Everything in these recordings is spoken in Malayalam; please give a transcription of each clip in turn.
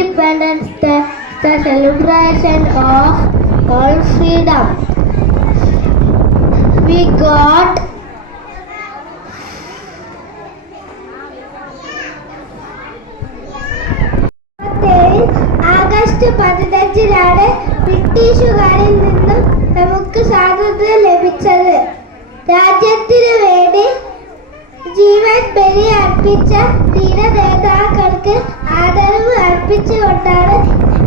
Independence Day is the celebration of all freedom. We got August 15 ബ്രിട്ടീഷുകാരിൽ നിന്നും നമുക്ക് സ്വാതന്ത്ര്യം ലഭിച്ചത്. രാജ്യത്തിനു വേണ്ടി ജീവൻ ബലി അർപ്പിച്ച ധീര നേതാക്കൾക്ക് ആദരവ് അർപ്പിച്ചുകൊണ്ടാണ്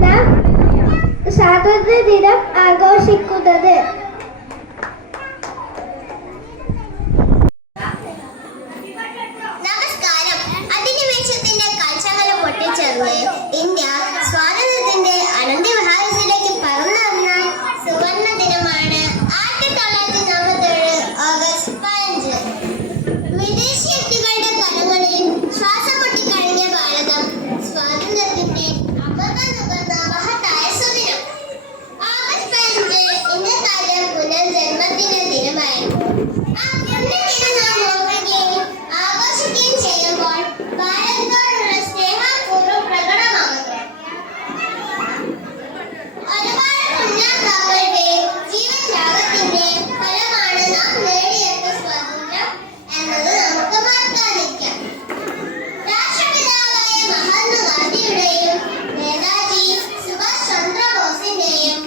നാം സ്വാതന്ത്ര്യ ദിനം ആഘോഷിക്കുന്നത്. നമസ്കാരം. അധിനിവേശത്തിന്റെ കാഴ്ചകൾ പൊട്ടിച്ചെറിഞ്ഞ് ഇന്ത്യ സ്വാതന്ത്ര്യത്തിന്റെ അനന്തവിഹാരത്തിലേക്ക് പറന്നുവന്ന സുവർണ ദിനമാണ് 1947 ഓഗസ്റ്റ് 15. വിദേശ ശക്തികളുടെ കലങ്ങളിൽ ശ്വാസം മുട്ടിക്കഴിഞ്ഞ ഭാരതം സ്വാതന്ത്ര്യത്തിന്റെ അമൃതം നുകർന്ന മഹത്തായ സുദിനം. ഓഗസ്റ്റ് 15 ഇന്ത്യക്കാരുടെ പുനർജന്മത്തിന്റെ ദിനമായിരുന്നു. ആ പുണ്യദിനം നാം ഓർക്കുകയും ആഘോഷിക്കുകയും ചെയ്യുമ്പോൾ ഭാരതത്തോടുള്ള സ്നേഹം പൂർവ്വം പ്രകടമാകുന്നു. ഒരുപാട് പുണ്യാത്മാക്കളുടെ ജീവത്യാഗത്തിന്റെ ഫലമാണ് നാം നേടിയെടുത്ത സ്വാതന്ത്ര്യം എന്നത് നമുക്ക് മറക്കാതിരിക്കാം. രാഷ്ട്രപിതാവായ മഹാത്മാഗാന്ധിയുടെയും നേതാജി സുഭാഷ് ചന്ദ്രബോസിന്റെയും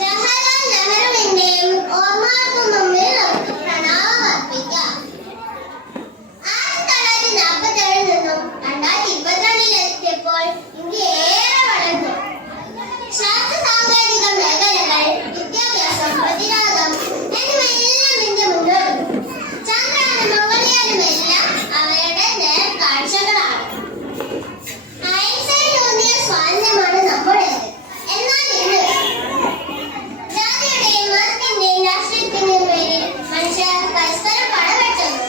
ജവഹർലാൽ നെഹ്റുവിന്റെയും ഓർമ്മകൾക്ക് മുമ്പിൽ നമുക്ക് പ്രണാമം അർപ്പിക്കാം. 1947 നിന്നും 2022 ഇന്ത്യ ഏറെ വളർന്നു. ശാസ്ത്ര സാങ്കേതിക മേഖലകൾ, വിദ്യാഭ്യാസം, പ്രതിരോധം എന്നിവയെല്ലാം ഇന്ത്യ മുന്നേറുന്നു. ചന്ദ്രനും മംഗൾയാനുമെല്ലാം അവയുടെ നേർക്കാഴ്ചകളാണ്. അഹിംസയിലൂന്നിയ സ്വാതന്ത്ര്യമാണ് നമ്മുടേത്. എന്നാൽ ഇന്ന് ജാതിയുടെയും മതത്തിന്റെയും രാഷ്ട്രീയത്തിന്റെയും പേരിൽ മനുഷ്യർ പരസ്പരം പടവെട്ടുന്നു.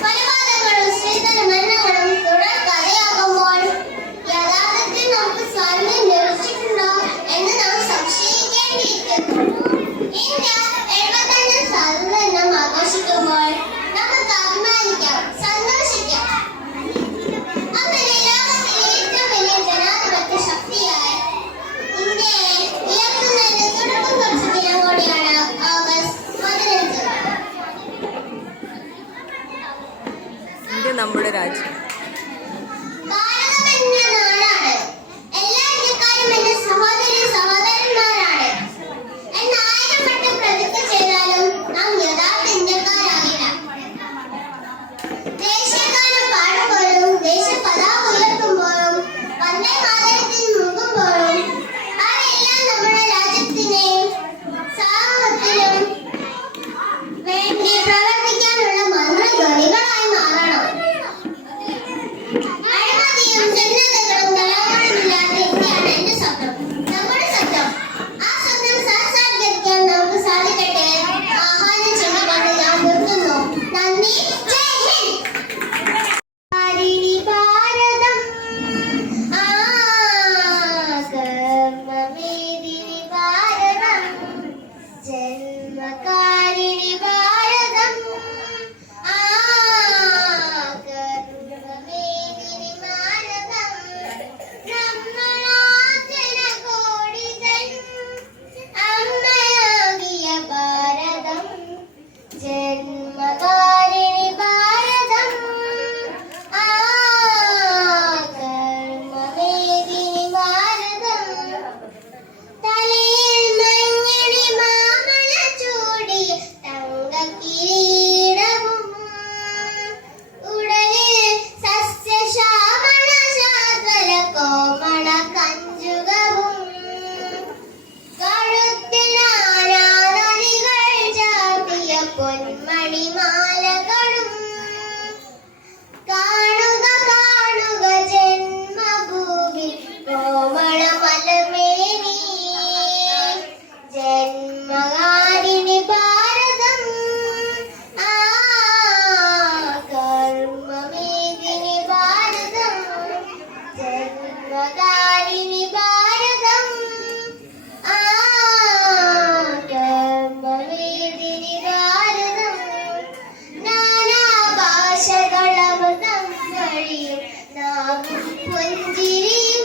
കൊലപാതകങ്ങളും സ്ത്രീധനമരണങ്ങളും തുടർ കഥയാകുമ്പോൾ യഥാർത്ഥത്തിൽ നമുക്ക് സ്വാതന്ത്ര്യം ലഭിച്ചിട്ടുണ്ടോ എന്ന് നാം സംശയിക്കേണ്ടിയിരിക്കുന്നു. ഇന്ത്യ 75 സ്വാതന്ത്ര്യ ദിനം ആഘോഷിക്കുമ്പോൾ നമുക്ക് അഭിമാനിക്കാം, സന്തോഷിക്കാം. അങ്ങനെ ലോകത്തിലെ ഏറ്റവും വലിയ ജനാധിപത്യ ശക്തിയായി ഇന്ത്യയെ ഉയർത്തുന്നതിന് തുടക്കം കുറിച്ച ദിനം കൂടിയാണ് ഓഗസ്റ്റ് 15. ഇന്ത്യ നമ്മുടെ രാജ്യം. ഭാരതം എന്റെ നാടാണ്. എല്ലാ ഇന്ത്യക്കാരും എന്റെ സഹോദരി സഹോദരന്മാരാണ് എന്ന് 1000 വട്ടം പ്രതിജ്ഞ ചെയ്താലും നാം യഥാർത്ഥ ഇന്ത്യക്കാരാകില്ല. ദേശീയഗാനം പാടുമ്പോഴും ദേശീയ പതാക ഉയർത്തുമ്പോഴും വന്ദേ മാതരത്തിൽ മുങ്ങുമ്പോഴും അവയെല്ലാം നമ്മുടെ രാജ്യത്തിനെയും സമൂഹത്തിനും വേണ്ടി പ്രവർത്തിക്കാനുള്ള മന്ത്രധ്വനികളായി മാറണം. അഴിമതിയും ജനതകളും കലാപങ്ങളുമില്ലാത്ത ഇന്ത്യയാണ് എന്റെ സ്വപ്നം, നമ്മുടെ സ്വപ്നം. ആ സ്വപ്നം സാക്ഷാത്കരിക്കാൻ നമുക്ക് സാധിക്കട്ടെ. ആഹ്വാനം ചെയ്തുകൊണ്ട് ഞാൻ നിർത്തുന്നു. നന്ദി. ജയ് ഹിന്ദ്. ഭാരതം കർമ്മമേദിനി ഭാരതം ജന്മകാരിണി ഭാരതം കർമ്മമേദിനി ഭാരതം നമ്മളാചരണകോടിതൻ അമ്മയാകിയ ഭാരതം ജന്മകാരിണി ഭാരതം കർമ്മമേദിനി ഭാരതം തലയിൽ മഞ്ഞണി മാമല ചൂടി തങ്കക്കിരീടവും ഉടലിൽ സസ്യശ്യാമള ശാതല കോമള കഞ്ചുകവും കഴുത്തിൽ നാനാനദികൾ ചാർത്തിയ പൊന്മണിമാലകളും കാണുക കാണുക ജന്മഭൂമി കോമളമലമേനി ജന്മകാരിണി ഭാരതം കർമ്മമേദിനി ഭാരതം ജന്മകാരിണി ഭാരതം കർമ്മമേദിനി ഭാരതം നാനാഭാഷകളമൃതം വഴിയും നാം പുഞ്ചിരിയും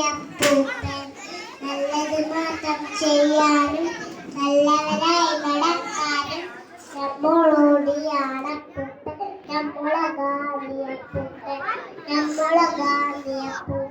അപ്പൂപ്പൻ നല്ലത് മാത്രം ചെയ്യാനും നല്ലവരായി നടക്കാനും നമ്മളോടിയാണപ്പൂപ്പൻ നമ്മളെ ഗാന്ധിയപ്പൂപ്പൻ നമ്മളെ ഗാന്ധിയപ്പൂപ്പൻ